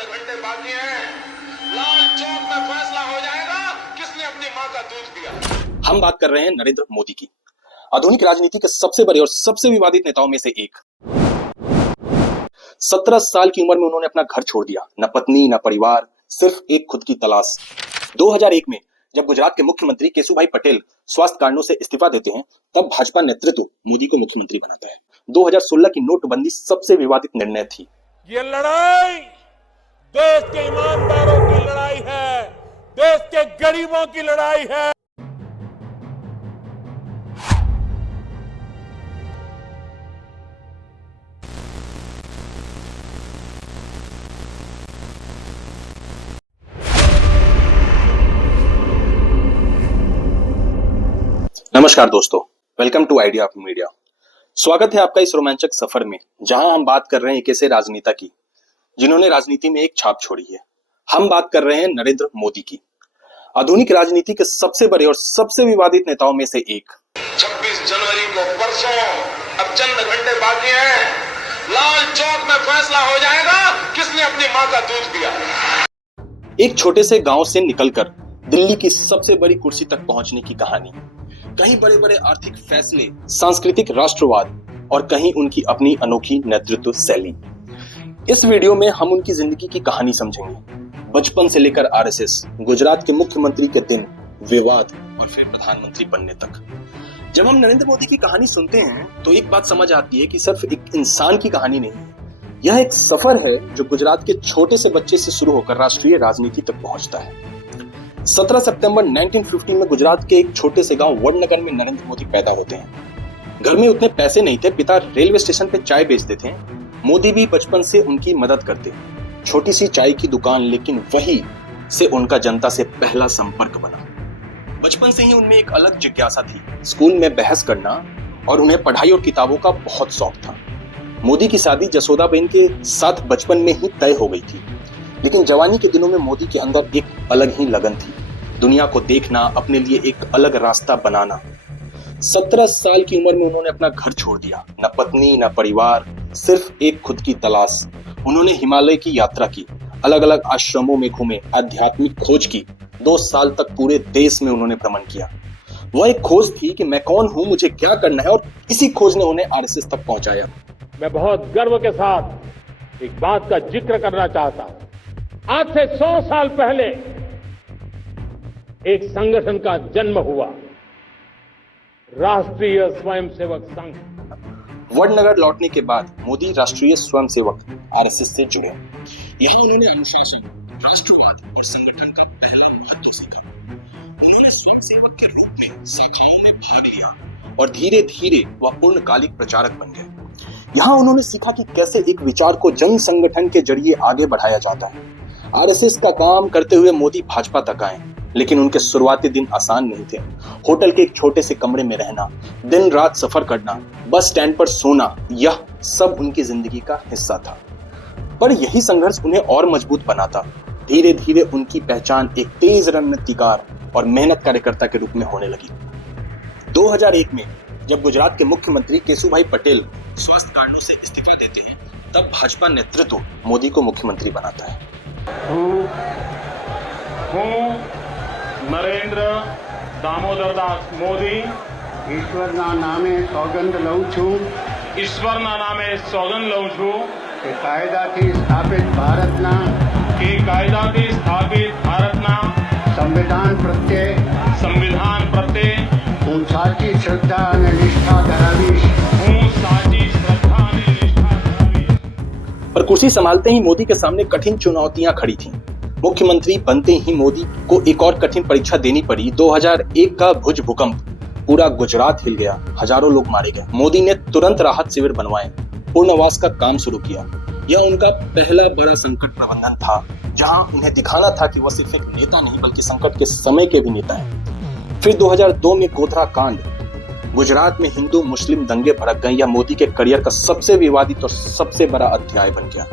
चंद घंटे बाकी हैं। लाल चौक में फैसला हो जाएगा किसने अपनी मां का दूध पिया। हम बात कर रहे हैं नरेंद्र मोदी की, आधुनिक राजनीति के सबसे बड़े और सबसे विवादित नेताओं में से एक। 17 साल की उम्र में उन्होंने अपना घर छोड़ दिया, न पत्नी न परिवार, सिर्फ एक खुद की तलाश। 2001 में जब गुजरात के मुख्यमंत्री केशुभाई पटेल स्वास्थ्य कारणों से इस्तीफा देते हैं, तब भाजपा नेतृत्व मोदी को मुख्यमंत्री बनाता है। 2016 की नोटबंदी सबसे विवादित निर्णय थी। ये लड़ाई देश के ईमानदारों की लड़ाई है, देश के गरीबों की लड़ाई है। नमस्कार दोस्तों, welcome to idea of media. स्वागत है आपका इस रोमांचक सफर में, जहां हम बात कर रहे हैं एक ऐसे राजनेता की जिन्होंने राजनीति में एक छाप छोड़ी है। हम बात कर रहे हैं नरेंद्र मोदी की, आधुनिक राजनीति के सबसे बड़े और सबसे विवादित नेताओं में से एक। 26 जनवरी को परसों, अब चंद घंटे बाकी हैं। लाल चौक में फैसला हो जाएगा किसने अपनी मां का दूध पिया। एक छोटे से गांव से निकलकर दिल्ली की सबसे बड़ी कुर्सी तक पहुंचने की कहानी, कहीं बड़े बड़े आर्थिक फैसले, सांस्कृतिक राष्ट्रवाद और कहीं उनकी अपनी अनोखी नेतृत्व शैली। इस वीडियो में हम उनकी जिंदगी की कहानी समझेंगे, बचपन से लेकर आरएसएस, गुजरात के मुख्यमंत्री के दिन, विवाद और फिर प्रधानमंत्री बनने तक। जब हम नरेंद्र मोदी की कहानी सुनते हैं तो एक बात समझ आती है कि सिर्फ एक इंसान की कहानी नहीं है, यह एक सफर है जो गुजरात के छोटे से बच्चे से शुरू होकर राष्ट्रीय राजनीति तक पहुंचता है। 17 सितंबर 1950 में गुजरात के एक छोटे से गांव वडनगर में नरेंद्र मोदी पैदा होते हैं। घर में उतने पैसे नहीं थे, पिता रेलवे स्टेशन पे चाय बेचते थे। मोदी भी बचपन से उनकी मदद करते, छोटी सी चाय की दुकान, लेकिन वही से उनका जनता से पहला संपर्क बना। बचपन से ही उनमें एक अलग जिज्ञासा थी, स्कूल में बहस करना, और उन्हें पढ़ाई और किताबों का बहुत शौक था। मोदी की शादी जसोदाबेन के साथ बचपन में ही तय हो गई थी, लेकिन जवानी के दिनों में मोदी के अंदर एक अलग ही लगन थी, दुनिया को देखना, अपने लिए एक अलग रास्ता बनाना। 17 साल की उम्र में उन्होंने अपना घर छोड़ दिया, न पत्नी न परिवार, सिर्फ एक खुद की तलाश। उन्होंने हिमालय की यात्रा की, अलग अलग आश्रमों में घूमे, आध्यात्मिक खोज की। 2 साल तक पूरे देश में उन्होंने भ्रमण किया। वह एक खोज थी कि मैं कौन हूं, मुझे क्या करना है, और इसी खोज ने उन्हें आरएसएस तक पहुंचाया। मैं बहुत गर्व के साथ एक बात का जिक्र करना चाहता हूं। आज से 100 साल पहले एक संगठन का जन्म हुआ, राष्ट्रीय स्वयंसेवक संघ। वडनगर लौटने के बाद मोदी राष्ट्रीय स्वयंसेवक आरएसएस से जुड़े। यहां उन्होंने अनुशासन, राष्ट्रवाद और संगठन का पहला महत्व सीखा। उन्होंने स्वयंसेवक के रूप में शाखाओं में भाग लिया और धीरे धीरे वह पूर्णकालिक प्रचारक बन गए। यहाँ उन्होंने सीखा कि कैसे एक विचार को जन संगठन के जरिए आगे बढ़ाया जाता है। आरएसएस का काम करते हुए मोदी भाजपा तक आए, लेकिन उनके शुरुआती दिन आसान नहीं थे। होटल के एक छोटे से कमरे में रहना, दिन रात सफर करना, बस स्टैंड पर सोना, यह सब उनकी जिंदगी का हिस्सा था। पर यही संघर्ष उन्हें और मजबूत बनाता। धीरे धीरे उनकी पहचान एक तेज रणनीतिकार और मेहनत कार्यकर्ता के रूप में होने लगी। 2001 में जब गुजरात के मुख्यमंत्री केशुभाई पटेल स्वास्थ्य कारणों से इस्तीफा देते हैं, तब भाजपा नेतृत्व मोदी को मुख्यमंत्री बनाता है। હું નરેન્દ્ર દામોદરદાસ મોદી ઈશ્વરના નામે સોગંદ લઉં છું ઈશ્વરના નામે સોગંદ લઉં છું કે કાયદાથી સ્થાપિત ભારતના કે કાયદાથી સ્થાપિત ભારતના સંવિધાન પ્રત્યે હું સાચી શ્રદ્ધા અને નિષ્ઠા ધરાવીશ। હું સાચી શ્રદ્ધા અને નિષ્ઠા ધરાવીશ। पर कुर्सी संभालते ही मोदी के सामने कठिन चुनौतियां खड़ी थीं। मुख्यमंत्री बनते ही मोदी को एक और कठिन परीक्षा देनी पड़ी। 2001 का भुज भूकंप, पूरा गुजरात हिल गया, हजारों लोग मारे गए। मोदी ने तुरंत राहत शिविर बनवाए, पुनर्वास का काम शुरू किया। यह उनका पहला बड़ा संकट प्रबंधन था, जहां उन्हें दिखाना था कि वह सिर्फ एक नेता नहीं बल्कि संकट के समय के भी नेता हैं। फिर 2002 में गोधरा कांड, गुजरात में हिंदू मुस्लिम दंगे भड़क गए। यह मोदी के करियर का सबसे विवादित और सबसे बड़ा अध्याय बन गया।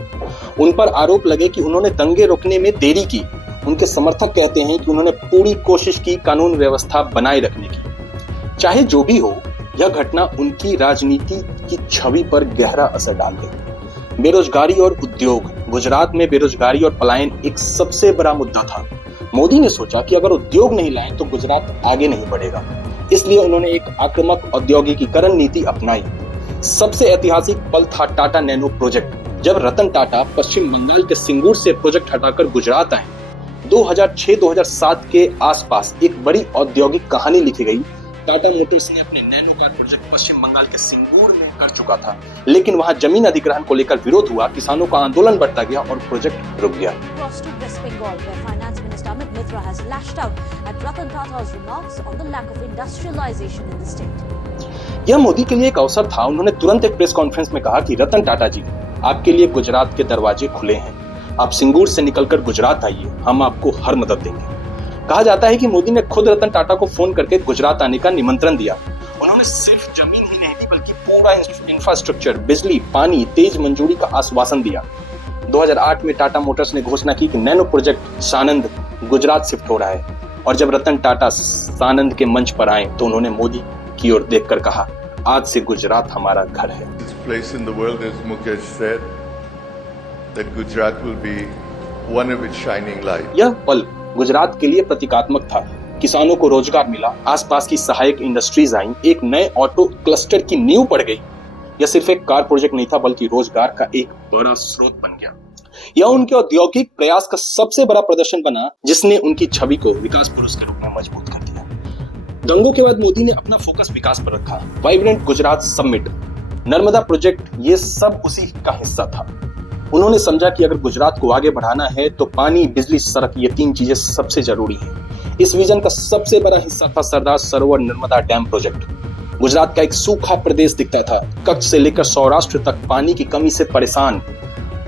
उन पर आरोप लगे कि उन्होंने दंगे रोकने में देरी की। उनके समर्थक कहते हैं कि उन्होंने पूरी कोशिश की कानून व्यवस्था बनाए रखने की। चाहे जो भी हो, यह घटना उनकी राजनीति की छवि पर गहरा असर डाल गई। बेरोजगारी और उद्योग, गुजरात में बेरोजगारी और पलायन एक सबसे बड़ा मुद्दा था। मोदी ने सोचा कि अगर उद्योग नहीं लाए तो गुजरात आगे नहीं बढ़ेगा। इसलिए उन्होंने एक आक्रामक औद्योगिकीकरण नीति अपनाई। सबसे ऐतिहासिक पल था टाटा नैनो प्रोजेक्ट, जब रतन टाटा पश्चिम बंगाल के सिंगूर से प्रोजेक्ट हटाकर गुजरात आए। 2006-2007 के आसपास एक बड़ी औद्योगिक कहानी लिखी गई। टाटा मोटर्स ने अपने नैनो कार प्रोजेक्ट पश्चिम बंगाल के सिंगूर में कर चुका था, लेकिन वहां जमीन अधिग्रहण को लेकर विरोध हुआ, किसानों का आंदोलन बढ़ता गया और प्रोजेक्ट रुक गया। यह मोदी के लिए एक अवसर था। उन्होंने तुरंत एक प्रेस कॉन्फ्रेंस में कहा कि रतन टाटा जी, आपके लिए गुजरात के दरवाजे खुले हैं। आप सिंगूर से निकलकर गुजरात आइए, हम आपको हर मदद देंगे। कहा जाता है कि मोदी ने खुद रतन टाटा को फोन करके गुजरात आने का निमंत्रण दिया। उन्होंने सिर्फ जमीन ही नहीं दी बल्कि पूरा इंफ्रास्ट्रक्चर, बिजली, पानी, तेज मंजूरी का आश्वासन दिया। 2008 में टाटा मोटर्स ने घोषणा की कि नैनो प्रोजेक्ट सानंद गुजरात शिफ्ट हो रहा है। और जब रतन टाटा सानंद के मंच पर आए तो उन्होंने मोदी की ओर देखकर कहा, आज से गुजरात हमारा घर है। place in the world, as Mukesh said, that Gujarat will be one of its shining lights. यह पल गुजरात के लिए प्रतीकात्मक था। किसानों को रोजगार मिला, आसपास की सहायक इंडस्ट्रीज आईं, एक नए ऑटो क्लस्टर की नींव पड़ गई। यह सिर्फ एक कार प्रोजेक्ट नहीं था बल्कि रोजगार का एक बड़ा स्रोत बन गया। यह उनके औद्योगिक प्रयास का सबसे बड़ा प्रदर्शन बना, जिसने उनकी छवि को विकास पुरुष के रूप में मजबूत कर दिया। दंगों के बाद मोदी ने अपना फोकस विकास पर रखा। Vibrant Gujarat summit, Narmada project, ये सब उसी का हिस्सा था। उन्होंने समझा कि अगर गुजरात को आगे बढ़ाना है तो पानी, बिजली, सड़क, ये 3 चीजें सबसे जरूरी हैं। इस विजन का सबसे बड़ा हिस्सा था सरदार सरोवर नर्मदा डैम प्रोजेक्ट। गुजरात का एक सूखा प्रदेश दिखता था। कच्छ से लेकर सौराष्ट्र तक पानी की कमी से परेशान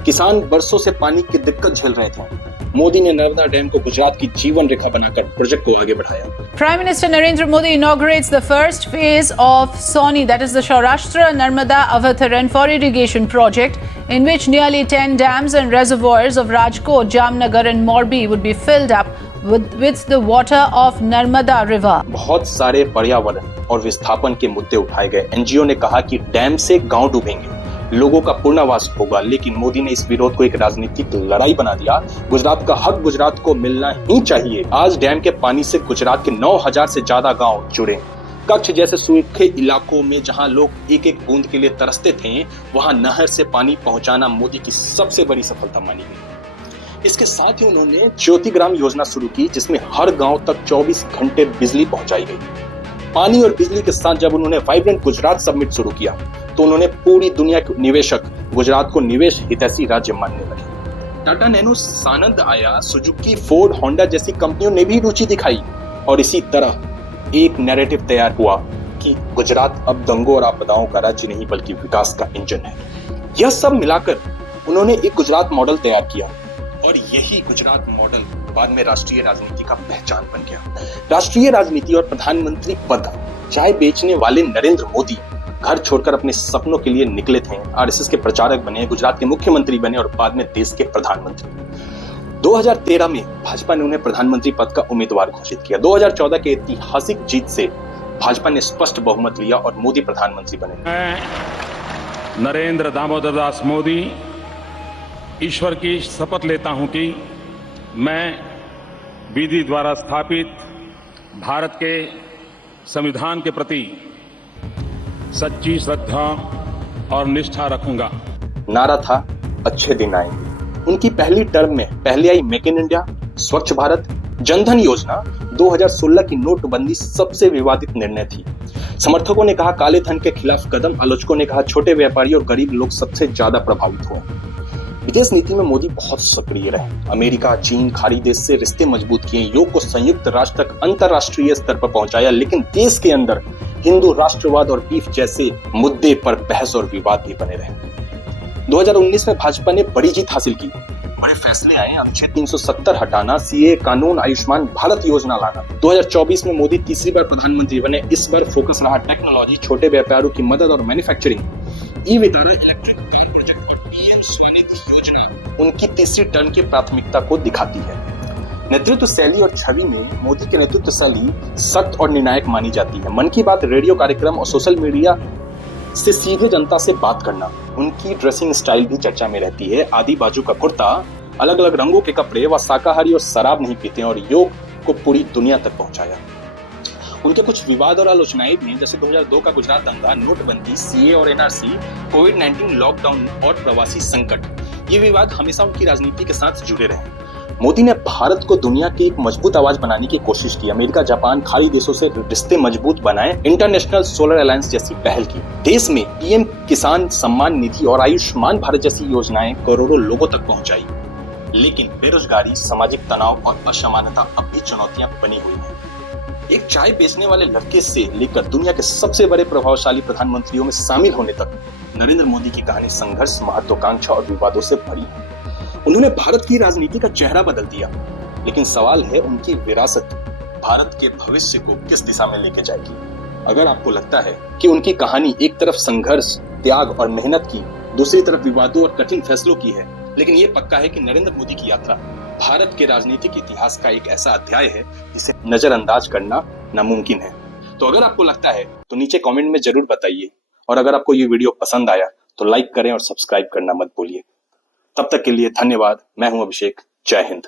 किसान बरसों से पानी की दिक्कत झेल रहे थे। मोदी ने नर्मदा डैम को गुजरात की जीवन रेखा बनाकर प्रोजेक्ट को आगे बढ़ाया। Prime Minister Narendra Modi inaugurates the first phase of SONI, that is the Saurashtra Narmada Avataran for irrigation project, in which nearly 10 dams and reservoirs of Rajkot, Jamnagar and Morbi would be filled up with the water of Narmada River. बहुत सारे पर्यावरण और विस्थापन के मुद्दे उठाए गए। NGO ने कहा कि डैम से गांव डूबेंगे, लोगों का पुनर्वास होगा, लेकिन मोदी ने इस विरोध को एक राजनीतिक लड़ाई बना दिया। गुजरात का हक गुजरात को मिलना ही चाहिए। आज डैम के पानी से गुजरात के 9000 से ज्यादा गांव जुड़े। कच्छ जैसे सूखे इलाकों में जहां लोग एक एक बूंद के लिए तरसते थे, वहां नहर से पानी पहुंचाना मोदी की सबसे बड़ी सफलता मानी गई। इसके साथ ही उन्होंने ज्योतिग्राम योजना शुरू की, जिसमें हर गांव तक 24 घंटे बिजली पहुंचाई गई। पानी और बिजली के साथ जब उन्होंने वाइब्रेंट गुजरात समिट शुरू किया तो उन्होंने पूरी दुनिया के निवेशक गुजरात को निवेश हितैषी राज्य मानने लगे। टाटा नैनो सानंद आया, सुजुकी, फोर्ड, होंडा जैसी कंपनियों ने भी रुचि दिखाई और इसी तरह एक नैरेटिव तैयार हुआ कि गुजरात अब दंगों और आपदाओं का राज्य नहीं बल्कि विकास का इंजन है। यह सब मिलाकर उन्होंने एक गुजरात मॉडल तैयार किया और यही गुजरात मॉडल बाद में राष्ट्रीय राजनीति का पहचान बन गया। राष्ट्रीय राजनीति और प्रधानमंत्री पद, चाय बेचने वाले नरेंद्र मोदी घर छोड़कर अपने सपनों के लिए निकले थे। आरएसएस के प्रचारक बने, गुजरात के मुख्यमंत्री बने और बाद में देश के प्रधानमंत्री। 2013 में भाजपा ने उन्हें प्रधानमंत्री पद का उम्मीदवार घोषित किया। 2014 के ऐतिहासिक जीत से भाजपा ने स्पष्ट बहुमत लिया और मोदी प्रधानमंत्री बने। मैं नरेंद्र दामोदर दास मोदी ईश्वर की शपथ लेता हूं कि मैं विधि द्वारा स्थापित भारत के संविधान के प्रति सच्ची श्रद्धा और निष्ठा रखूंगा। नारा था अच्छे दिन आएंगे। उनकी पहली टर्म में पहले आई मेक इन इंडिया, स्वच्छ भारत, जनधन योजना। 2016 की नोटबंदी सबसे विवादित निर्णय थी। समर्थकों ने कहा काले धन के खिलाफ कदम, आलोचकों ने कहा छोटे व्यापारी और गरीब लोग सबसे ज्यादा प्रभावित हुए। विदेश नीति में मोदी बहुत सक्रिय रहे। अमेरिका, चीन, खाड़ी देश से रिश्ते मजबूत किए, योग को संयुक्त राष्ट्र तक अंतरराष्ट्रीय स्तर पर पहुंचाया, लेकिन देश के अंदर हिंदू राष्ट्रवाद और बीफ जैसे मुद्दे पर बहस और विवाद भी बने रहे। 2019 में भाजपा ने बड़ी जीत हासिल की। बड़े फैसले आए, अनुच्छेद 370 हटाना, सीए कानून, आयुष्मान भारत योजना लाना। 2024 में मोदी तीसरी बार प्रधानमंत्री बने। इस बार फोकस रहा टेक्नोलॉजी, छोटे व्यापारियों की मदद और मैन्युफैक्चरिंग। ई वितारा, इलेक्ट्रिक कार प्रोजेक्ट और पीएम स्वनिधि योजना उनकी तीसरी टर्म की प्राथमिकता को दिखाती है। नेतृत्व शैली और छवि में मोदी की नेतृत्व शैली सख्त और निर्णायक मानी जाती है। मन की बात रेडियो कार्यक्रम और सोशल मीडिया से सीधे जनता से बात करना। उनकी ड्रेसिंग स्टाइल भी चर्चा में रहती है। आधी बाजू का कुर्ता, अलग अलग रंगों के कपड़े, व शाकाहारी और शराब नहीं पीते और योग को पूरी दुनिया तक पहुंचाया। उनके कुछ विवाद और आलोचनाएं भी हैं, जैसे 2002 का गुजरात दंगा, नोटबंदी, सीए और एनआरसी, कोविड-19 लॉकडाउन और प्रवासी संकट। ये विवाद हमेशा उनकी राजनीति के साथ जुड़े रहे। मोदी ने भारत को दुनिया की एक मजबूत आवाज बनाने की कोशिश की। अमेरिका, जापान, खाड़ी देशों से रिश्ते मजबूत बनाए, इंटरनेशनल सोलर अलायंस जैसी पहल की। देश में पीएम किसान सम्मान निधि और आयुष्मान भारत जैसी योजनाएं करोड़ों लोगों तक पहुंचाई। लेकिन बेरोजगारी, सामाजिक तनाव और असमानता अब भी चुनौतियां बनी हुई हैं। एक चाय बेचने वाले लड़के से लेकर दुनिया के सबसे बड़े प्रभावशाली प्रधानमंत्रियों में शामिल होने तक नरेंद्र मोदी की कहानी संघर्ष, महत्वाकांक्षा और विवादों से भरी है। उन्होंने भारत की राजनीति का चेहरा बदल दिया, लेकिन सवाल है उनकी विरासत भारत के भविष्य को किस दिशा में लेके जाएगी। अगर आपको लगता है कि उनकी कहानी एक तरफ संघर्ष, त्याग और मेहनत की, दूसरी तरफ विवादों और कठिन फैसलों की है, लेकिन ये पक्का है कि नरेंद्र मोदी की यात्रा भारत के राजनीतिक इतिहास का एक ऐसा अध्याय है जिसे नजरअंदाज करना नामुमकिन है। तो अगर आपको लगता है तो नीचे कमेंट में जरूर बताइए, और अगर आपको ये वीडियो पसंद आया तो लाइक करें और सब्सक्राइब करना मत भूलिए। तब तक के लिए धन्यवाद। मैं हूं अभिषेक। जय हिंद।